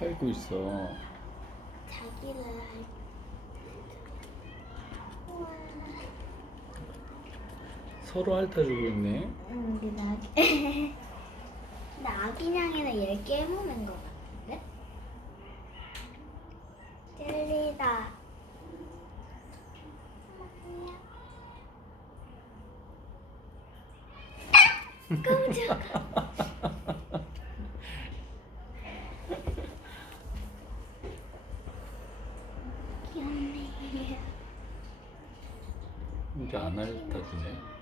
팔고 있어. 자기를 우와. 서로 핥아주고 있네. 근데 아기 근데 아기냥이는 얘를 깨무는 것 같은데? 젤리다. 깜짝아. 귀엽네. 이제 안 핥아주네.